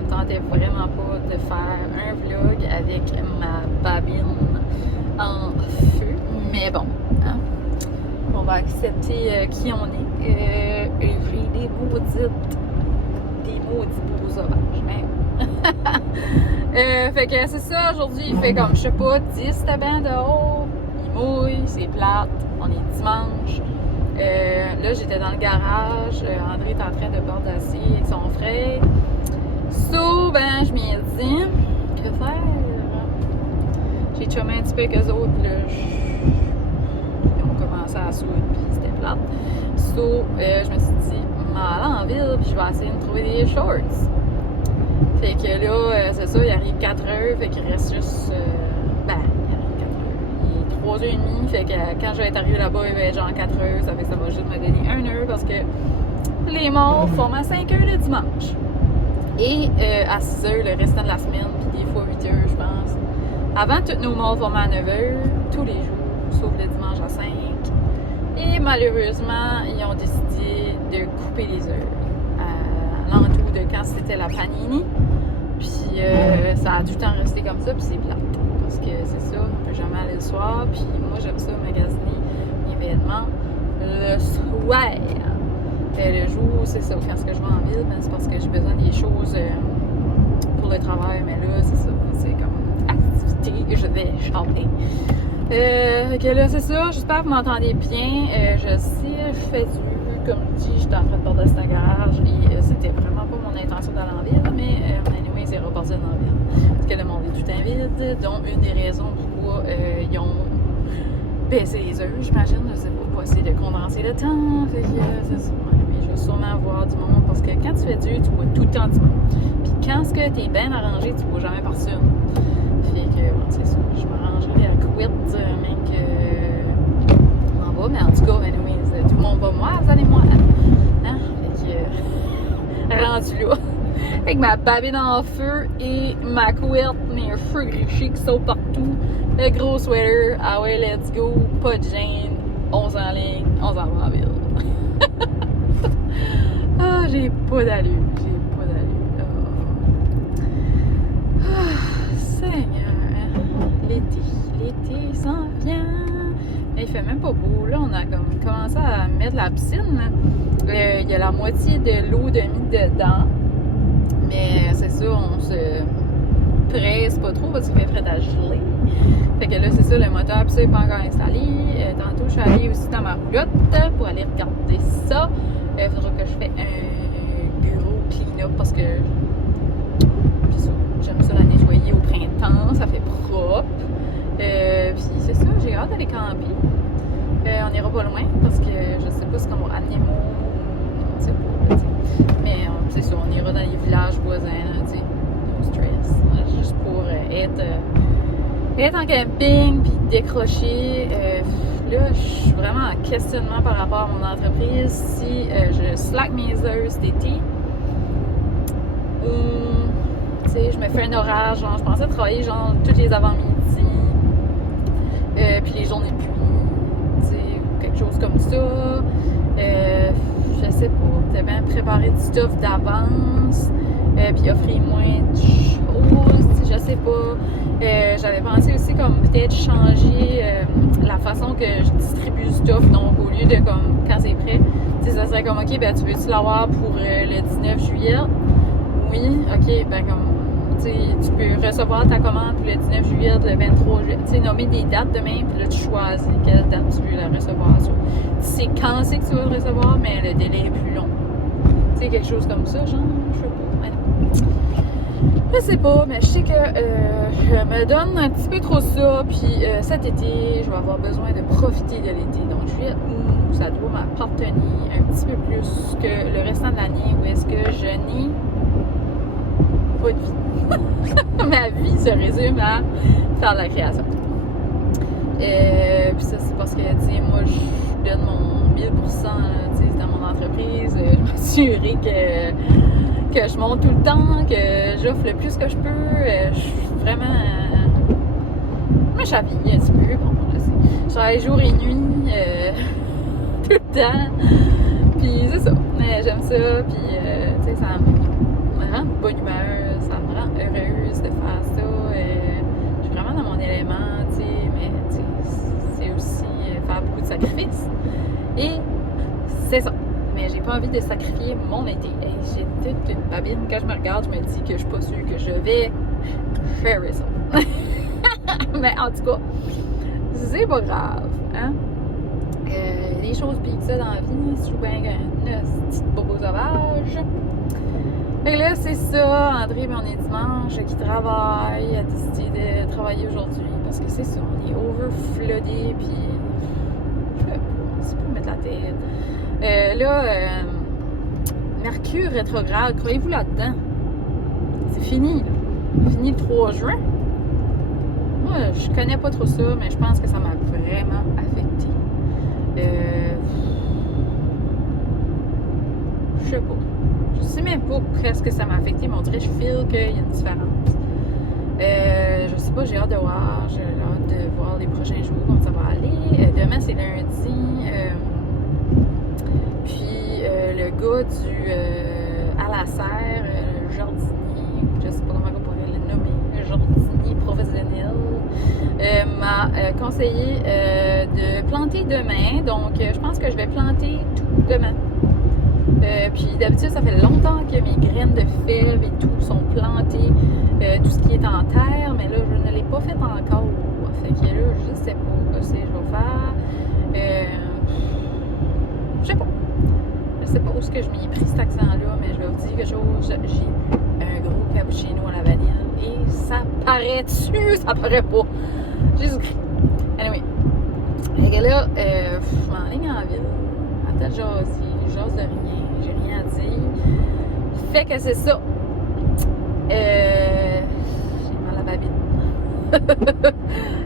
ça me tentait vraiment pas de faire un vlog avec ma babine en feu. Mais bon, hein, on va accepter qui on est. J'ai des maudits beaux sauvages, même. Fait que c'est ça, aujourd'hui, il fait comme, je sais pas, 10 tabans dehors. Il mouille, c'est plate, on est dimanche. Là, j'étais dans le garage. André est en train de bordasser avec son frère. So, ben, je m'y ai dit, que faire? J'ai chumé un petit peu avec eux autres, là. Ils ont commencé à souder, puis c'était plate. So, je me suis dit, m'aller en ville, puis je vais essayer de trouver des shorts. Fait que là, c'est ça, il arrive 4 heures, fait qu'il reste juste. Il arrive 4 heures. Il est 3h30, fait que quand je vais être arrivé là-bas, il va être genre 4 heures, ça fait que ça va juste me donner 1 heure parce que les morts forment à 5 heures le dimanche. Et à 6 heures le restant de la semaine, puis des fois 8 heures, je pense. Avant, toutes nos morts formaient à 9 heures, tous les jours, sauf le dimanche à 5. Et malheureusement, ils ont décidé de couper les heures à l'entour de quand c'était la panini. Puis ça a tout le temps resté comme ça, puis c'est plate. Parce que c'est ça, on peut jamais aller le soir. Puis moi, j'aime ça magasiner mes vêtements le soir. Le jour, c'est ça, quand je vais en ville, ben, c'est parce que j'ai besoin des choses pour le travail. Mais là, c'est ça, c'est comme activité, je vais shopper. Que là, c'est ça, j'espère que vous m'entendez bien. Je sais, je fais comme je dis, j'étais en train de porter dans un garage et c'était vraiment pas mon intention d'aller en ville, mais anyway, c'est reparti en ville. Parce que le monde est tout le temps vide, dont une des raisons pourquoi ils ont baissé les heures, j'imagine, je sais pas, pour essayer de condenser le temps. Fait que c'est ça. Mais je vais sûrement voir du monde parce que quand tu fais dur, tu vois tout le temps du monde. Puis quand ce que t'es bien arrangé, tu vois jamais personne. Fait que bon, c'est ça, je m'arrangerai à quit, même que je m'en vais, mais en tout cas, anyways, tout le monde va moi, vous allez moi. Hein? Fait que rendu là. Avec ma babine en feu et ma couette, mes cheveux grichés qui sautent partout, le gros sweater, ah ouais, let's go, pas de gêne, on s'enligne, on s'en va en ville. Ah, j'ai pas d'allure, Ah, Seigneur, hein? L'été s'en vient. Il fait même pas beau, là, on a comme commencé à mettre la piscine, il y a la moitié de l'eau de mis dedans. Mais c'est ça, on se presse pas trop parce qu'il fait frais à geler. Fait que là, c'est ça, le moteur, puis ça, n'est pas encore installé. Tantôt, je suis allée aussi dans ma roulotte pour aller regarder ça. Il faudra que je fasse un bureau clean-up parce que j'aime ça la nettoyer au printemps, ça fait propre. Puis c'est ça, j'ai hâte d'aller camper. On ira pas loin parce que je sais pas ce qu'on va amener on sait pas, mais c'est ça, on ira dans les villages voisins, tu sais, no stress, juste pour être en camping puis décrocher. Là, je suis vraiment en questionnement par rapport à mon entreprise. Si je slack mes heures cet été ou, tu sais, je me fais un horaire, genre, je pensais travailler genre tous les avant-midi, puis les journées de pluie, tu sais, ou quelque chose comme ça. Je sais pas, peut-être bien préparer du stuff d'avance, puis offrir moins de choses, je sais pas. J'avais pensé aussi comme peut-être changer la façon que je distribue le stuff, donc au lieu de comme quand c'est prêt, ça serait comme ok, ben tu veux-tu l'avoir pour le 19 juillet? Oui, ok, ben comme tu peux recevoir ta commande pour le 19 juillet, le 23 juillet, tu sais, nommer des dates demain, puis là tu choisis quelle date tu veux la recevoir. Tu sais quand c'est que tu vas le recevoir, mais le délai est plus long. Tu sais, quelque chose comme ça, genre, je sais pas, mais non. Je sais pas, mais je sais que je me donne un petit peu trop ça, puis cet été, je vais avoir besoin de profiter de l'été. Donc, juillet, août, ça doit m'appartenir un petit peu plus que le restant de l'année, où est-ce que je n'ai pas de vie. Ma vie se résume à faire de la création. Puis ça, c'est parce que, tu sais, moi, je donne mon 1000% dans mon entreprise. Je m'assurer que je monte tout le temps, que j'offre le plus que je peux. Je suis vraiment... Moi, j'habille un petit peu. Bon, je sais. Je travaille jour et nuit, tout le temps. Puis c'est ça. J'aime ça. Puis, tu sais, ça me rend de bonne humeur. sacrifice. Et c'est ça. Mais j'ai pas envie de sacrifier mon été. Hey, j'ai toute une babine. Quand je me regarde, je me dis que je suis pas sûre que je vais faire ça. Mais en tout cas, c'est pas grave. Hein? Les choses pis que ça dans la vie, c'est bien un petit bobo sauvage. Fait que là, c'est ça. André, on est dimanche, qui travaille, a décidé de travailler aujourd'hui parce que c'est ça, on est overfloodé, puis je sais pas, c'est pour mettre la tête. Mercure rétrograde, croyez-vous là-dedans? C'est fini, là. Fini le 3 juin. Moi, je connais pas trop ça, mais je pense que ça m'a vraiment affecté. Je sais pas. Je sais même pas qu'est-ce que ça m'a affecté, mais on dirait que je feel qu'il y a une différence. Je sais pas, j'ai hâte de voir. J'ai hâte de voir les prochains jours, comment ça va aller. Demain, c'est lundi. Puis, le gars du à la serre, jardinier, je sais pas comment on pourrait le nommer, le jardinier professionnel, m'a conseillé de planter demain. Donc, je pense que je vais planter tout demain. Puis d'habitude, ça fait longtemps que mes graines de fèves et tout sont plantées, tout ce qui est en terre, mais là, je ne l'ai pas fait encore. Fait que là, je sais pas ce que je vais faire. Je sais pas. Je sais pas où est-ce que je m'y ai pris cet accent-là, mais je vais vous dire quelque chose. J'ai bu un gros cappuccino à la vanille et ça paraît dessus, ça paraît pas. Jésus-Christ. Anyway. Fait que là, je m'enligne en ville. À tête jaser. J'ose de rien, j'ai rien à dire. Fait que c'est ça. J'ai mal à la babine.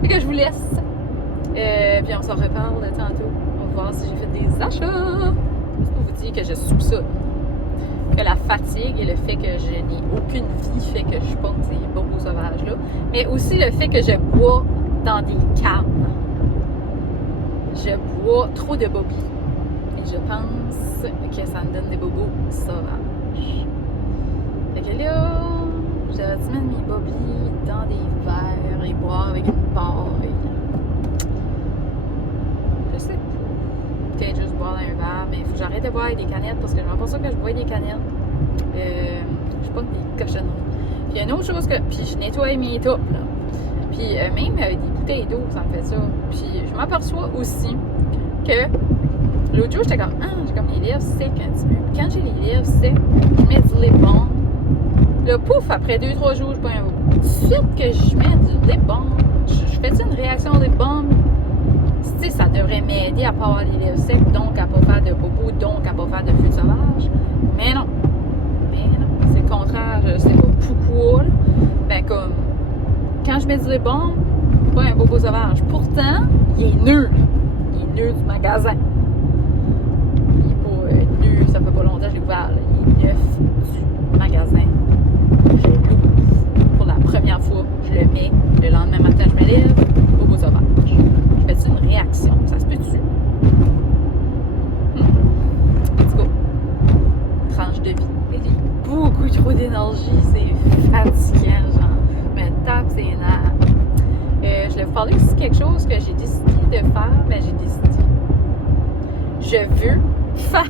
Fait que je vous laisse. Puis on s'en reparle tantôt. On va voir si j'ai fait des achats. Je peux vous dire que je soupçonne que la fatigue et le fait que je n'ai aucune vie fait que je pense ces bobos sauvages-là. Mais aussi le fait que je bois dans des cannes. Je bois trop de bobby. Je pense que ça me donne des bobos sauvages. Fait que là, j'aurais dû mettre mes bobbies dans des verres et boire avec une paille. Je sais pas. Peut-être juste boire dans un verre, mais il faut que j'arrête de boire avec des canettes parce que je pas ça que je bois des canettes. Je pas des cochonneries. Puis il y a une autre chose que. Puis je nettoie mes tops, là. Puis même avec des bouteilles d'eau, ça me fait ça. Puis je m'aperçois aussi que. L'autre jour, j'étais comme, j'ai comme les lèvres secs un petit peu. Puis quand j'ai les lèvres secs, je mets du lip balm. Là, pouf, après 2-3 jours, je prends un bout. Tout de suite que je mets du lip balm, je fais une réaction lip balm. Tu sais, ça devrait m'aider à pas avoir les lèvres secs, donc à pas faire de bobo, donc à pas faire de feu sauvage. Mais non. C'est le contraire, je sais pas pourquoi. Là. Ben, comme, quand je mets du lip balm, pas un bobo sauvage. Pourtant, il est nul. Il est nul du magasin. Ça fait pas longtemps que je l'ai ouvert. Là. Il est neuf du magasin. Je l'ouvre pour la première fois. Je le mets. Le lendemain matin, je me lève. Bobo sauvage. Je fais-tu une réaction? Ça se peut-tu? Let's go. Tranche de vie. J'ai beaucoup trop d'énergie. C'est fatigant, genre. Mais tape, c'est énorme. Je voulais vous parler aussi de quelque chose que j'ai décidé de faire. Ben, j'ai décidé. Je veux faire.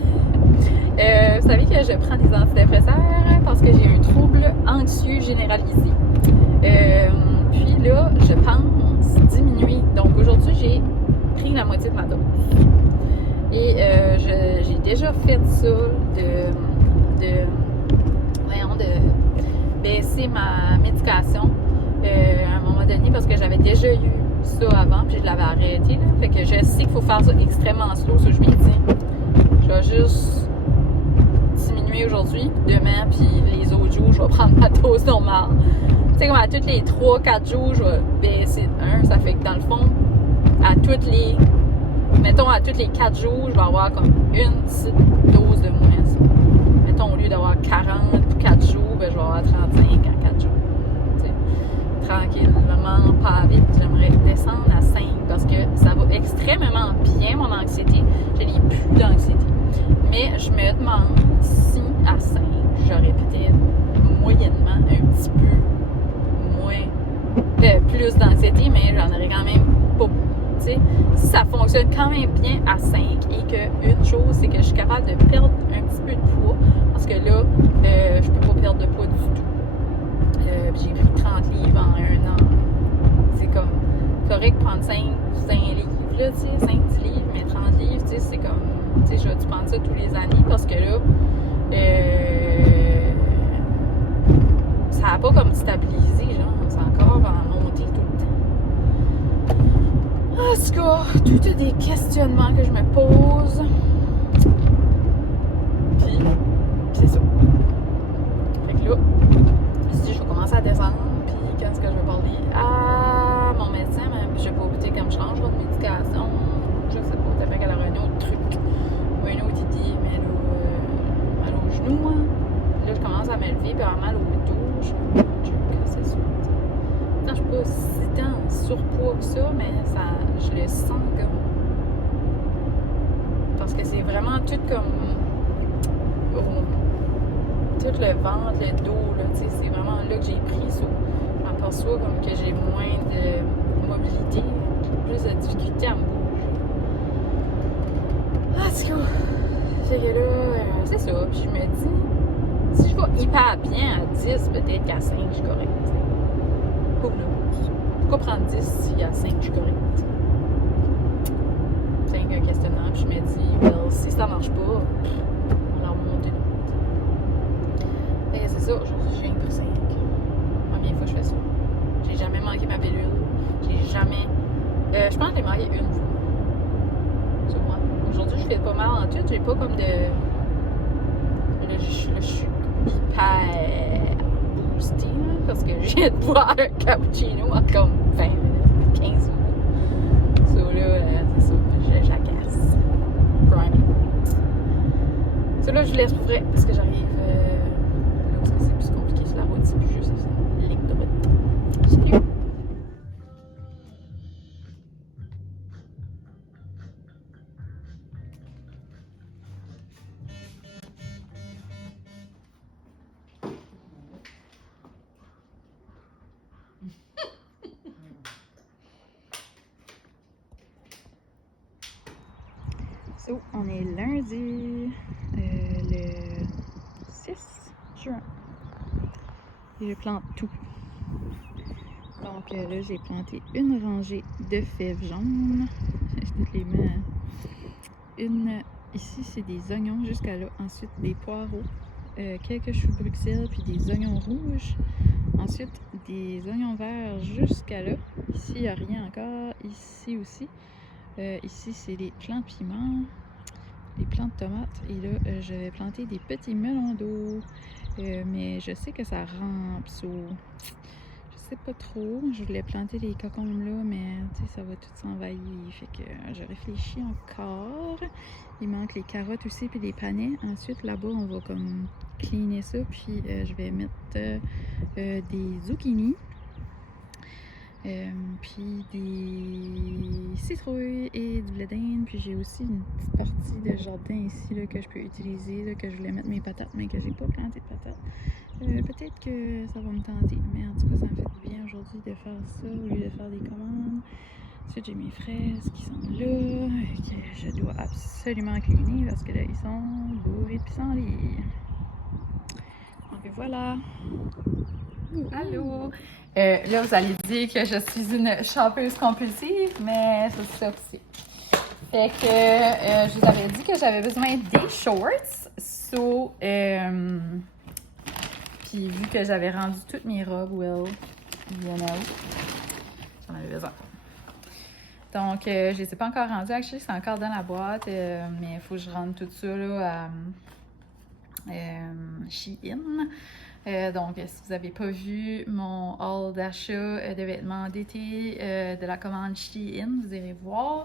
Vous savez que je prends des antidépresseurs parce que j'ai un trouble anxieux généralisé. Puis là, je pense diminuer. Donc aujourd'hui, j'ai pris la moitié de ma dose. Et j'ai déjà fait ça de baisser ma médication à un moment donné parce que j'avais déjà eu ça avant puis je l'avais arrêté. Là. Fait que je sais qu'il faut faire ça extrêmement slow. Ça, je lui ai dit. Je vais juste diminuer aujourd'hui, demain, puis les autres jours, je vais prendre ma dose normale. Tu sais, comme à tous les 3-4 jours, je vais baisser un. Ça fait que dans le fond, à tous les 4 jours, je vais avoir comme une petite dose de moins. Ça. Mettons, au lieu d'avoir 40 pour 4 jours, ben, je vais avoir 35 à 4 jours. Tu sais, tranquillement, pas vite. J'aimerais descendre à 5 parce que ça va extrêmement bien, mon anxiété. Je n'ai plus d'anxiété. Mais je me demande si à 5, j'aurais peut-être moyennement un petit peu moins, plus d'anxiété, mais j'en aurais quand même pas beaucoup. Tu sais, si ça fonctionne fonctionne quand même bien à 5 et qu'une chose, c'est que je suis capable de perdre un petit peu de poids parce que là, je peux pas perdre de poids du tout. J'ai pris 30 livres en un an. C'est comme correct prendre 5 livres, là, tu sais, 5-10 livres, mais 30 livres, tu sais, c'est comme, tu sais, je vais prendre ça tous les années parce que là, ça n'a pas comme stabilisé, genre, c'est encore en montée tout le temps. En tout cas, tout est des questionnements que je me pose. Puis, c'est ça. Fait que là, je vais commencer à descendre, puis quand est-ce que je vais parler à mon médecin, mais je sais pas, peut-être comme je change de médication, je sais pas, peut-être qu'elle aura un autre truc, ou une autre idée, mais là, mal au genou, moi. Là, je commence à me lever, puis avoir mal au dos, je suis comme, mon Dieu, que c'est ça, je suis pas si tant en surpoids que ça, mais ça, je le sens comme, parce que c'est vraiment tout comme, tout le ventre, le dos, là, tu sais, c'est vraiment là que j'ai pris ça. Je m'aperçois comme que j'ai moins de mobilité, plus de difficulté à me bouger. En tout cas, fait que là, c'est ça. Puis je me dis, si je vais hyper bien à 10, peut-être qu'à 5, je suis correcte. Who knows? Pourquoi prendre 10 si à 5, je suis correcte? C'est un questionnement, puis je me dis, well, si ça marche pas, on va leur monter. Et c'est ça, aujourd'hui, je viens pris 5. Combien de fois je fais ça? J'ai jamais manqué ma pilule. J'ai jamais. Je pense que j'ai manqué une fois. Sur moi. Aujourd'hui, je fais pas mal en tout. J'ai pas comme de. Je suis hyper boostée, là, parce que je viens de boire un cappuccino en comme 20 minutes, 15 minutes. Ça, là, c'est ça. J'acasse. Priming. Ça, là, je laisse pour vrai parce que j'arrive. C'est plus compliqué sur la route, c'est plus juste une ligne droite. Salut! So, on est lundi, le 6 juin. Et je plante tout. Donc là, j'ai planté une rangée de fèves jaunes. Je toutes les mains. Une ici, c'est des oignons jusqu'à là. Ensuite, des poireaux, quelques choux de Bruxelles, puis des oignons rouges. Ensuite, des oignons verts jusqu'à là. Ici, il n'y a rien encore. Ici aussi. Ici, c'est des plants de piment, des plants de tomates. Et là, je vais planter des petits melons d'eau. Mais je sais que ça rampe, so, je sais pas trop. Je voulais planter les cocombes là, mais ça va tout s'envahir. Fait que je réfléchis encore. Il manque les carottes aussi, puis les panais. Ensuite, là-bas, on va comme cleaner ça, puis je vais mettre des zucchini. Puis des citrouilles et du blé d'Inde. Puis j'ai aussi une petite partie de jardin ici là, que je peux utiliser, là, que je voulais mettre mes patates, mais que j'ai pas planté de patates. Peut-être que ça va me tenter, mais en tout cas, ça me fait du bien aujourd'hui de faire ça au lieu de faire des commandes. Ensuite, j'ai mes fraises qui sont là, que je dois absolument cleaner parce que là, ils sont bourrés de pissenlit. Donc voilà. Allô! Là, vous allez dire que je suis une champeuse compulsive, mais c'est ça aussi. Fait que je vous avais dit que j'avais besoin des shorts. So, puis vu que j'avais rendu toutes mes robes, well, you know, j'en avais besoin. Donc, je ne les ai pas encore rendues. Actually, c'est encore dans la boîte, mais il faut que je rende tout ça là, à Shein. Donc, si vous n'avez pas vu mon haul d'achat de vêtements d'été de la commande Shein, vous irez voir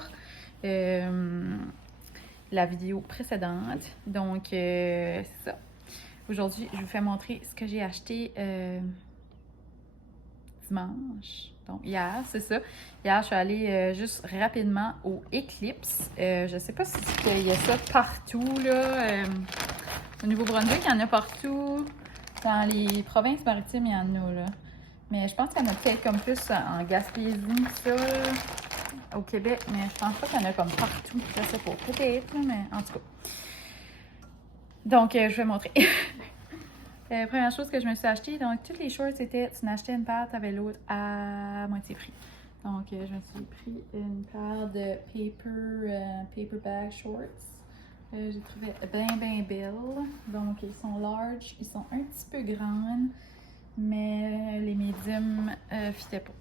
la vidéo précédente. Donc, c'est ça. Aujourd'hui, je vous fais montrer ce que j'ai acheté dimanche. Donc, hier, c'est ça. Hier, je suis allée juste rapidement au Eclipse. Je ne sais pas s'il y a ça partout, là. Au Nouveau-Brunswick, il y en a partout. Dans les provinces maritimes, il y en a, là. Mais je pense qu'il y en a peut-être comme plus en Gaspésie, ça, là. au Québec, mais je pense pas qu'il y en a comme partout. Je sais pas, peut-être, mais en tout cas. Donc, je vais montrer. Première chose que je me suis acheté, donc toutes les shorts c'était, tu n'achetais une paire, tu avais l'autre à moitié prix. Donc, je me suis pris une paire de paperback shorts. J'ai trouvé bien belles. Donc, ils sont large, ils sont un petit peu grandes, mais les médiums fitaient pas.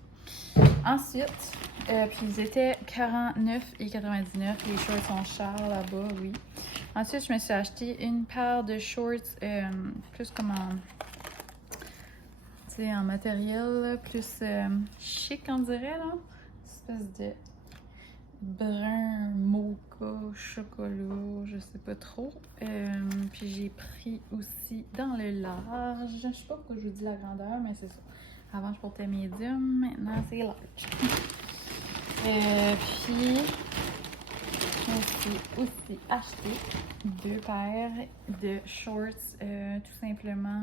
Ensuite, puis ils étaient 49,99. Les shorts sont chers là-bas, oui. Ensuite, je me suis acheté une paire de shorts plus comme en matériel, plus chic, on dirait, là. Une espèce de brun mocha chocolat, je sais pas trop. Puis j'ai pris aussi dans le large. Je sais pas pourquoi je vous dis la grandeur, mais c'est ça. Avant, je portais médium, maintenant c'est large. Puis, je me suis aussi acheté 2 paires de shorts, tout simplement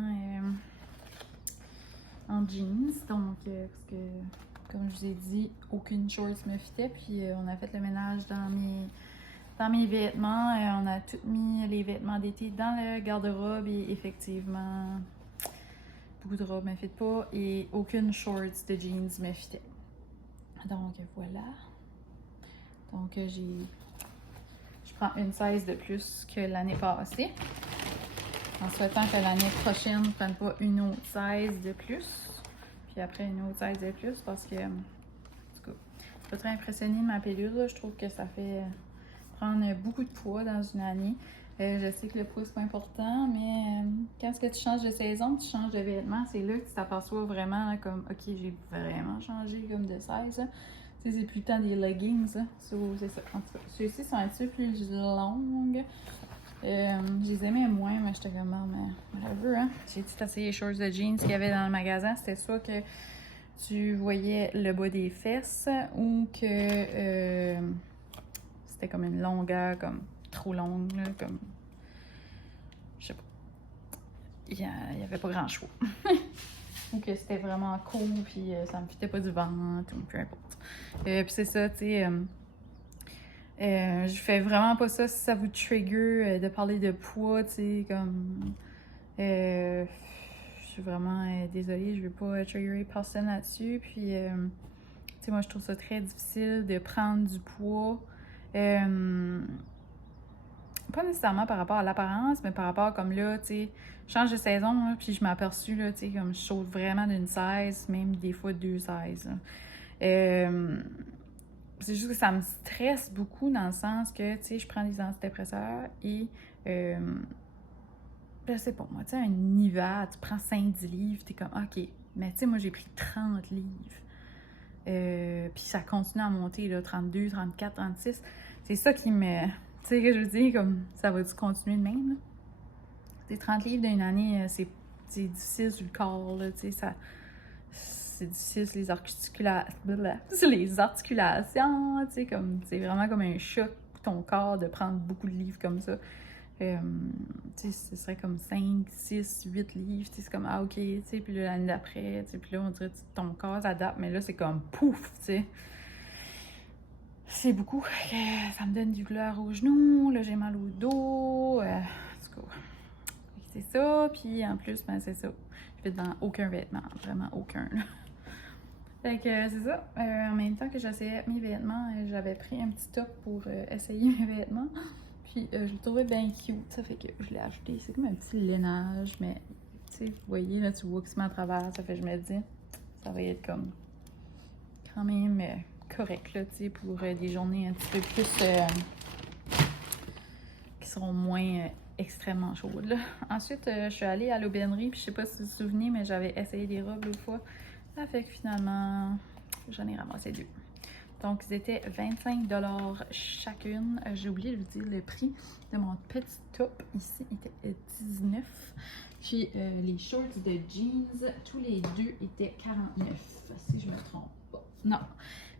en jeans. Donc, parce que, comme je vous ai dit, aucune shorts me fitait. Puis, on a fait le ménage dans mes vêtements. On a tout mis les vêtements d'été dans le garde-robe et effectivement, beaucoup de robes ne me fitent pas et aucune shorts de jeans me fitait. Donc, voilà. Donc, je prends une size de plus que l'année passée. En souhaitant que l'année prochaine ne prenne pas une autre size de plus. Puis après, une autre size de plus parce que, en tout cas, je suis pas très impressionnée de ma pilule. Là. Je trouve que ça fait prendre beaucoup de poids dans une année. Je sais que le poids, c'est pas important, mais quand est-ce que tu changes de saison, tu changes de vêtements, c'est là que tu t'aperçois vraiment là, comme, OK, j'ai vraiment changé comme de size. Là. C'est plus le temps des leggings, ça. C'est ça. En tout cas, ceux-ci sont un petit peu plus longues. Je les aimais moins, mais j'étais comme, mais whatever, hein. J'ai dit d'essayer les shorts de jeans qu'il y avait dans le magasin. C'était soit que tu voyais le bas des fesses ou que c'était comme une longueur, comme trop longue, là, comme. Je sais pas. Il y avait pas grand choix. Ou que c'était vraiment cool, puis ça me fitait pas du ventre, ou peu importe. Puis c'est ça, tu sais. Je fais vraiment pas ça si ça vous trigger de parler de poids, tu sais, comme. Je suis vraiment désolée, je veux pas triggerer personne là-dessus. Puis, tu sais, moi, je trouve ça très difficile de prendre du poids. Pas nécessairement par rapport à l'apparence, mais par rapport comme là, tu sais, je change de saison, là, puis je m'ai aperçue, là, tu sais, comme je saute vraiment d'une size, même des fois 2 sizes. C'est juste que ça me stresse beaucoup dans le sens que, tu sais, je prends des antidépresseurs et, je sais pas, moi, tu sais, un hiver, tu prends 5-10 livres, t'es comme, OK, mais tu sais, moi, j'ai pris 30 livres. Puis ça continue à monter, là, 32, 34, 36. C'est ça qui me... Tu sais, que je veux dire, comme, ça va-tu continuer de même, là? Tu sais, 30 livres d'une année, c'est difficile sur le corps, là, tu sais, ça... C'est difficile sur les articulations, tu sais, comme, c'est vraiment comme un choc pour ton corps de prendre beaucoup de livres comme ça. Tu sais, ce serait comme 5, 6, 8 livres, tu sais, c'est comme, ah, OK, tu sais, puis l'année d'après, tu sais, puis là, on dirait que ton corps s'adapte, mais là, c'est comme, pouf, tu sais. C'est beaucoup. Ça me donne du douleur aux genoux, là, j'ai mal au dos, en tout cas. C'est ça, puis en plus, ben, c'est ça. Je fais dans aucun vêtement, vraiment aucun, là. Fait que c'est ça. En même temps que j'essayais mes vêtements, j'avais pris un petit top pour essayer mes vêtements. Puis je le trouvais bien cute, ça fait que je l'ai acheté. C'est comme un petit lainage, mais tu sais, vous voyez, là, tu vois qu'il se met à travers. Ça fait que je me dis, ça va être comme quand même correct, là, tu sais, pour des journées un petit peu plus qui seront moins extrêmement chaudes, là. Ensuite, je suis allée à l'aubainerie, puis je sais pas si vous vous souvenez, mais j'avais essayé des robes l'autre fois. Ça fait que finalement, j'en ai ramassé 2. Donc, ils étaient 25 $ chacune. J'ai oublié de vous dire le prix de mon petit top. Ici, il était 19. Puis, les shorts de jeans, tous les deux étaient 49, si je me trompe pas. Non,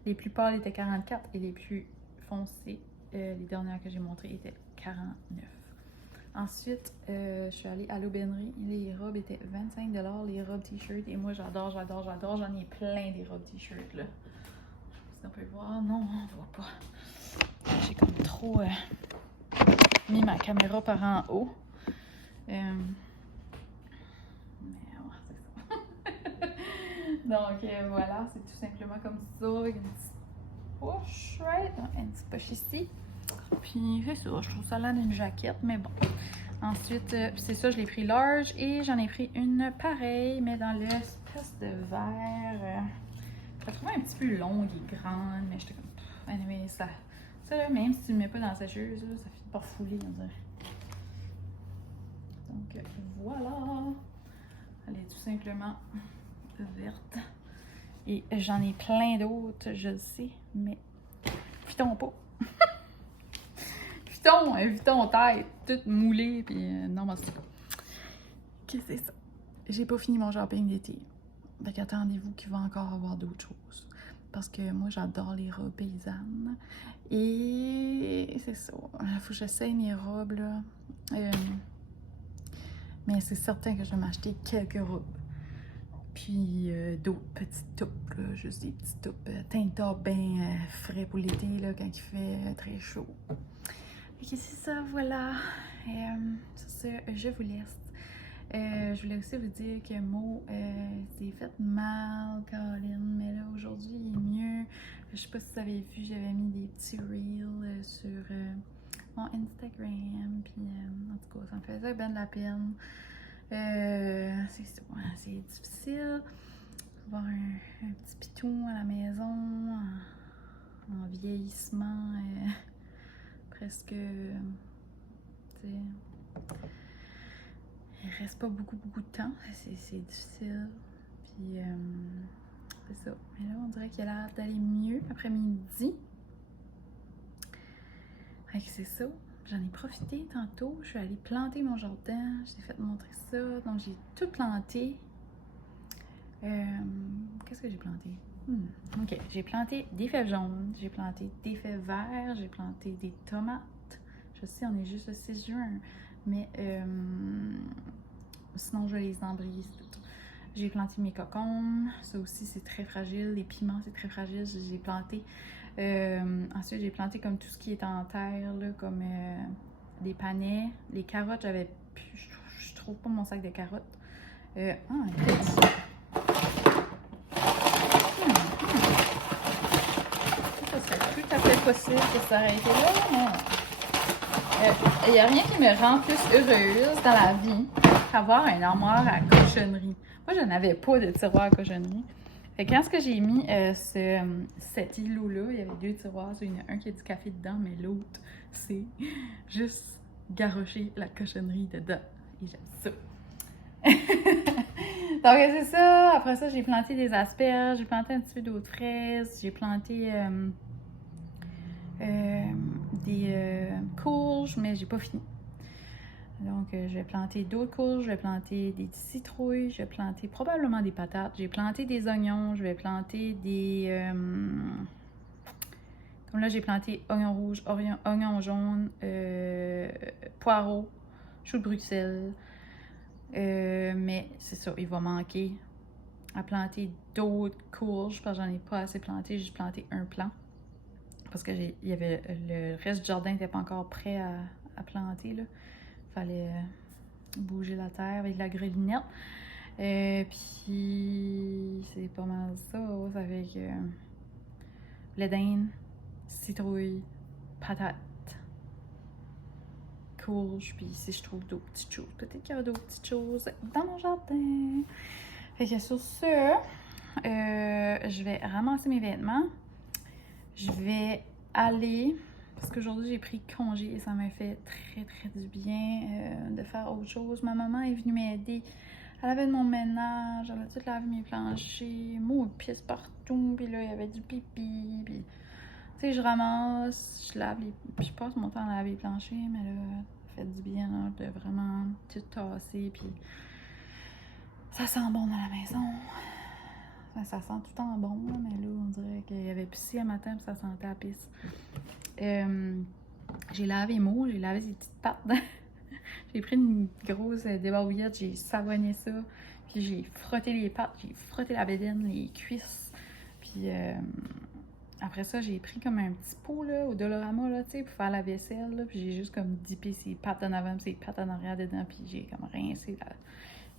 les plus pâles étaient 44 et les plus foncés, les dernières que j'ai montrées, étaient 49. Ensuite, je suis allée à l'aubainerie. Les robes étaient 25 $, les robes t-shirts. Et moi, j'adore. J'en ai plein des robes t-shirts, là. on peut voir. Non, on voit pas. J'ai comme trop mis ma caméra par en haut. Mais ouais, c'est ça. Donc voilà, c'est tout simplement comme ça, avec une petite poche, right? Une petite poche ici. Puis c'est ça, je trouve ça là d'une jaquette, mais bon. Ensuite, c'est ça, je l'ai pris large et j'en ai pris une pareille, mais dans l'espèce de verre. Je la trouvais un petit peu longue et grande, mais j'étais comme. Anyway, ça là, même si tu le mets pas dans la sécheuse, là, ça finit par fouler, on dirait. Donc voilà. Elle est tout simplement verte. Et j'en ai plein d'autres, je le sais, mais pitons pas. Vuitton tête, toute moulée, puis non, mais c'est pas. Qu'est-ce que c'est ça? J'ai pas fini mon shopping d'été. Fait qu'attendez-vous qu'il va encore avoir d'autres choses. Parce que moi, j'adore les robes paysannes. Et c'est ça. Il faut que j'essaye mes robes, là. Mais c'est certain que je vais m'acheter quelques robes. Puis d'autres petites toupes, là. Juste des petites toupes. Tank top bien frais pour l'été, là, quand il fait très chaud. Ok, c'est ça, voilà. Sur ce, je vous laisse. Je voulais aussi vous dire que Mo s'est fait mal, Caroline, mais là aujourd'hui il est mieux. Je sais pas si vous avez vu, j'avais mis des petits reels sur mon Instagram, puis en tout cas ça me faisait bien de la peine. C'est ça, c'est difficile avoir un petit pitou à la maison en vieillissement, presque, tu sais. Il reste pas beaucoup de temps, c'est difficile. Puis c'est ça. Mais là, on dirait qu'il a l'air d'aller mieux après-midi. Fait que c'est ça. J'en ai profité tantôt. Je suis allée planter mon jardin. J'ai fait montrer ça. Donc j'ai tout planté. Qu'est-ce que j'ai planté? Ok, j'ai planté des fèves jaunes, j'ai planté des fèves verts, j'ai planté des tomates. Je sais, on est juste le 6 juin. Mais sinon, je vais les embrayer. J'ai planté mes cocombes. Ça aussi, c'est très fragile. Les piments, c'est très fragile. J'ai planté. Ensuite, j'ai planté comme tout ce qui est en terre, là, comme des panais. Les carottes, j'avais plus. Je trouve pas mon sac de carottes. Ça serait tout à fait possible que ça aurait été là, mais il n'y a rien qui me rend plus heureuse dans la vie qu'avoir un armoire à cochonnerie. Moi, je n'avais pas de tiroir à cochonnerie. Fait que quand j'ai mis cet îlot-là, il y avait 2 tiroirs. Il y en a un qui a du café dedans, mais l'autre, c'est juste garrocher la cochonnerie dedans. Et j'aime ça. Donc, c'est ça. Après ça, j'ai planté des asperges, j'ai planté un petit peu d'autres fraises, j'ai planté des courges, mais j'ai pas fini. Donc, je vais planter d'autres courges, je vais planter des citrouilles, je vais planter probablement des patates, j'ai planté des oignons, je vais planter des... comme là, j'ai planté oignons rouges, oignons jaunes, poireaux, choux de Bruxelles. Mais c'est ça, il va manquer à planter d'autres courges parce que j'en ai pas assez planté. J'ai planté un plant parce que il y avait le reste du jardin n'était pas encore prêt à planter là. Fallait bouger la terre avec la grelinette. Puis c'est pas mal ça. Ça fait que blé d'Inde, citrouille, patate, courge, puis si je trouve d'autres petites choses, peut-être qu'il y a d'autres petites choses dans mon jardin. Fait que sur ce, je vais ramasser mes vêtements. Je vais aller, parce qu'aujourd'hui j'ai pris congé et ça m'a fait très du bien de faire autre chose. Ma maman est venue m'aider. Elle avait de mon ménage, elle a tout lavé mes planchers, moi pisse partout, puis là il y avait du pipi, puis tu sais, je ramasse, je lave puis je passe mon temps à laver les planchers, mais là, ça fait du bien là, de vraiment tout tasser, puis ça sent bon dans la maison. Ça sent tout le temps bon, là, mais là, on dirait qu'il y avait pissé un matin, puis ça sentait la pisse. J'ai lavé Mo, j'ai lavé ses petites pattes. J'ai pris une grosse débarbouillette, j'ai savonné ça, puis j'ai frotté les pattes, j'ai frotté la bédaine, les cuisses, puis elle après ça, j'ai pris comme un petit pot là, au Dolorama là, tu sais, pour faire la vaisselle. Là, puis j'ai juste comme dippé ses pattes en avant, ses pattes en arrière dedans, puis j'ai comme rincé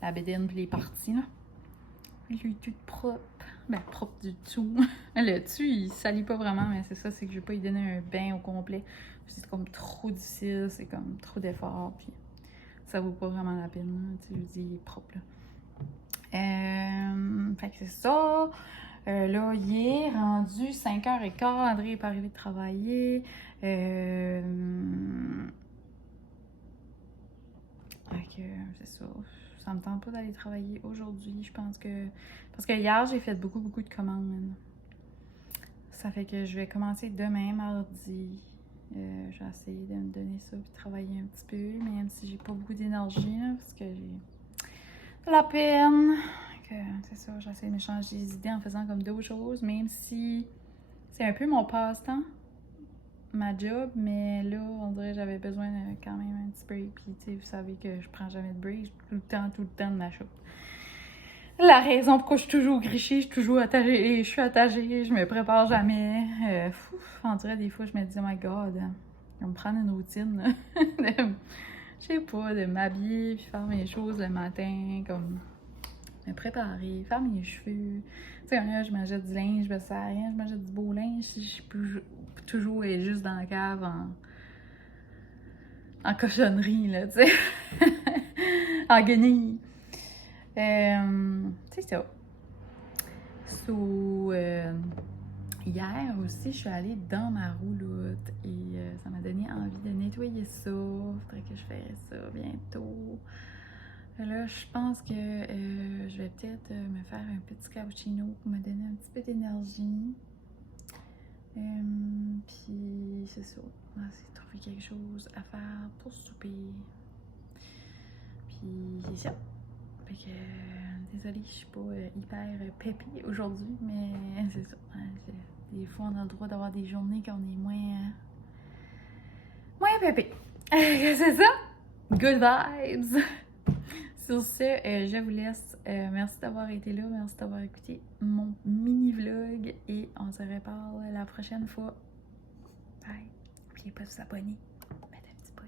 la bédaine puis les parties là. Il est tout propre. Ben, propre du tout. Le dessus, il salit pas vraiment, mais c'est ça, c'est que je vais pas lui donner un bain au complet. C'est comme trop difficile, c'est comme trop d'efforts, puis ça vaut pas vraiment la peine. Tu sais, je vous dis, il est propre là. Fait que c'est ça. Là, il est rendu 5h15. André est pas arrivé de travailler. Fait que c'est ça. Ça me tente pas d'aller travailler aujourd'hui. Je pense que. Parce que hier, j'ai fait beaucoup de commandes. Ça fait que je vais commencer demain, mardi. Je vais essayer de me donner ça puis travailler un petit peu, même si j'ai pas beaucoup d'énergie, là, parce que j'ai de la peine. C'est ça, j'essaie de me changer les idées en faisant comme d'autres choses, même si c'est un peu mon passe-temps, ma job, mais là, on dirait que j'avais besoin de, quand même un petit break. Puis, tu sais, vous savez que je prends jamais de break, tout le temps de ma shop. La raison pourquoi je suis toujours grichée, je suis toujours attachée, je me prépare jamais. On dirait des fois, je me dis, oh my god, je vais me prendre une routine, je sais pas, de m'habiller, puis faire mes choses le matin, comme me préparer, faire mes cheveux. Tu sais, là, je m'achète du linge, je me sers à rien, je m'achète du beau linge, je peux toujours être juste dans la cave en cochonnerie, là, tu sais, en guenille. C'est ça. So, hier aussi, je suis allée dans ma roulotte et ça m'a donné envie de nettoyer ça. Faudrait que je fasse ça bientôt. Là, je pense que je vais peut-être me faire un petit cappuccino pour me donner un petit peu d'énergie. Puis c'est ça. On va essayer de trouver quelque chose à faire pour souper. Puis c'est ça. Fait que désolée, je suis pas hyper peppy aujourd'hui, mais c'est ça. Des fois, on a le droit d'avoir des journées qu'on est moins peppy. C'est ça. Good vibes. Sur ce, je vous laisse. Merci d'avoir été là. Merci d'avoir écouté mon mini-vlog. Et on se reparle la prochaine fois. Bye. N'oubliez pas de vous abonner. Mettez un petit pouce.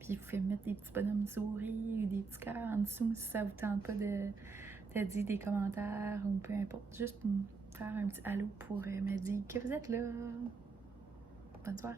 Puis vous pouvez mettre des petits bonhommes souris ou des petits cœurs en dessous si ça vous tente pas de dire des commentaires ou peu importe. Juste pour me faire un petit allô pour me dire que vous êtes là. Bonne soirée.